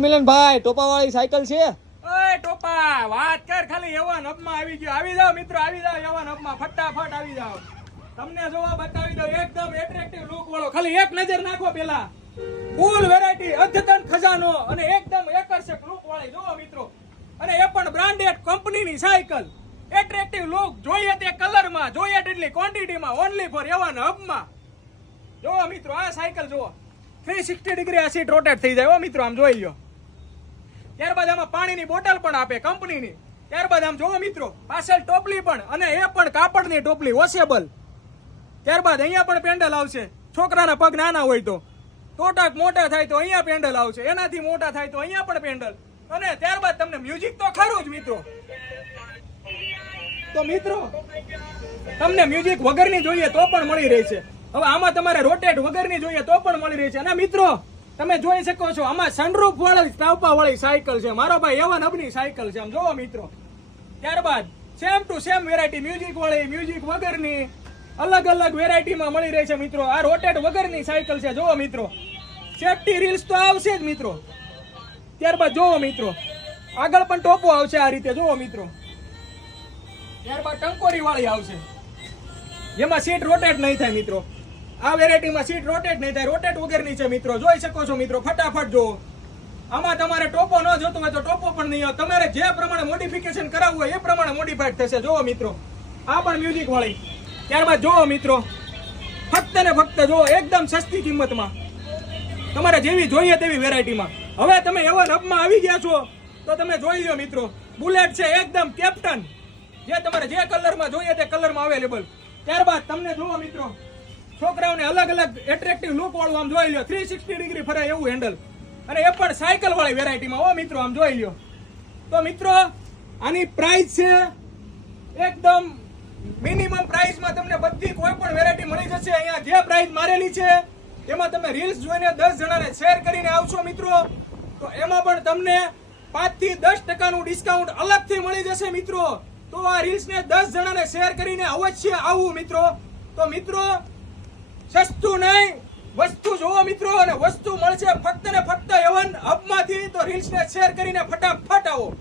મિલનભાઈ ટોપા વાળી સાયકલ છે? ઓય ટોપા વાત કર ખાલી એવન હબમાં આવી ગયો. આવી જાવ મિત્રો, આવી જાવ એવન હબમાં, ફટાફટ આવી જાવ. તમને જોવા બતાવી દઉં એકદમ એટ્રેક્ટિવ લુક વાળો. ખાલી એક નજર નાખો પેલા. ફૂલ વેરાયટી, અદ્યતન ખજાનો અને એકદમ આકર્ષક લુક વાળી જોવો મિત્રો. અને એ પણ બ્રાન્ડેડ કંપનીની સાયકલ. એટ્રેક્ટિવ લુક જોઈએ તે કલરમાં, જોઈએ તેટલી ક્વોન્ટિટીમાં, ઓનલી ફોર એવન હબમાં. જોવો મિત્રો આ સાયકલ જોવો. 360 ડિગ્રી આ સીટ રોટેટ થઈ જાય હો મિત્રો, આમ જોઈ લ્યો. ત્યારબાદ આમાં પાણીની બોટલ પણ આપે કંપનીની. ત્યારબાદ આમ જોવો મિત્રો, પાછળ ટોપલી પણ, અને એ પણ કાપડની ટોપલી, વોશેબલ. ત્યારબાદ અહીંયા પણ પેન્ડલ આવશે. છોકરાના પગ નાના હોય તો ટોટાક મોટા થાય તો અહીંયા પેન્ડલ આવશે, એનાથી મોટા થાય તો અહીંયા પણ પેન્ડલ. અને ત્યારબાદ તમને મ્યુઝિક તો ખરું જ મિત્રો. તો મિત્રો તમને મ્યુઝિક વગરની જોઈએ તો પણ મળી રહી છે. હવે આમાં તમારે રોટેટ વગરની જોઈએ તો પણ મળી રહી છે. અને મિત્રો તમે જોઈ શકો છો આમાં સનરૂફ વાળી ટાવપા વાળી સાયકલ છે. મારો ભાઈ એવન હબની સાયકલ છે, આમ જોવો મિત્રો. ત્યારબાદ same to same variety music વાળી, મ્યુઝિક વગરની, અલગ અલગ વેરાયટીમાં મળી રહી છે મિત્રો. આ રોટેટ વગરની સાયકલ છે જોવો મિત્રો. સેફટી રીલ્સ તો આવશે જ મિત્રો. ત્યારબાદ જોવો મિત્રો, આગળ પણ ટોપો આવશે આ રીતે જોવો મિત્રો. ત્યારબાદ ટંકોરી વાળી આવશે, જેમાં સીટ રોટેટ નહીં થાય મિત્રો. આ વેરાયટીમાં સીટ રોટેટ નહીં થાય, રોટેટ વગરની છે મિત્રો. જોઈ શકો છો મિત્રો, ફટાફટ જોવો. આમાં તમારે ટોપો ન જોતો હોય તો ટોપો પણ નહીં આવે. તમારે જે પ્રમાણે મોડિફિકેશન કરાવવું હોય એ પ્રમાણે મોડિફાઈડ થશે જોવો મિત્રો. આ પણ મ્યુઝિક વાળી. ત્યારબાદ જોવો મિત્રો, ફક્ત ને ફક્ત જોવો એકદમ સસ્તી કિંમતમાં, તમારે જેવી જોઈએ તેવી વેરાયટીમાં. હવે તમે એવન હબમાં આવી ગયા છો તો તમે જોઈ લો મિત્રો, બુલેટ છે એકદમ કેપ્ટન, જે તમારે જે કલરમાં જોઈએ તે કલરમાં અવેલેબલ. ત્યારબાદ તમને જોવો મિત્રો, છોકરાઓને અલગ અલગ એટ્રેક્ટિવ લુક વાળું આમ જોઈ લો. 360 ડિગ્રી ફરે એવું હેન્ડલ, અને એ પણ સાયકલ વાળી વેરાયટીમાં હો મિત્રો, આમ જોઈ લો. તો મિત્રો આની પ્રાઇસ છે એકદમ મિનિમમ પ્રાઇસમાં. તમને બધી કોઈ પણ વેરાયટી મળી જશે. અહીંયા જે પ્રાઇસ મારેલી છે એમાં તમે રીલ્સ જોઈને 10 જણાને શેર કરીને આવશો મિત્રો, તો એમાં પણ તમને 5 થી 10% ડિસ્કાઉન્ટ અલગથી મળી જશે મિત્રો. તો આ રીલ્સને 10 જણાને શેર કરીને અવશ્ય આવવું મિત્રો. તો મિત્રો સસ્તું નહીં, વસ્તુ જોવો મિત્રો, અને વસ્તુ મળશે ફક્ત ને ફક્ત એવન હબમાંથી. તો રીલ્સને શેર કરીને ફટાફટ આવો.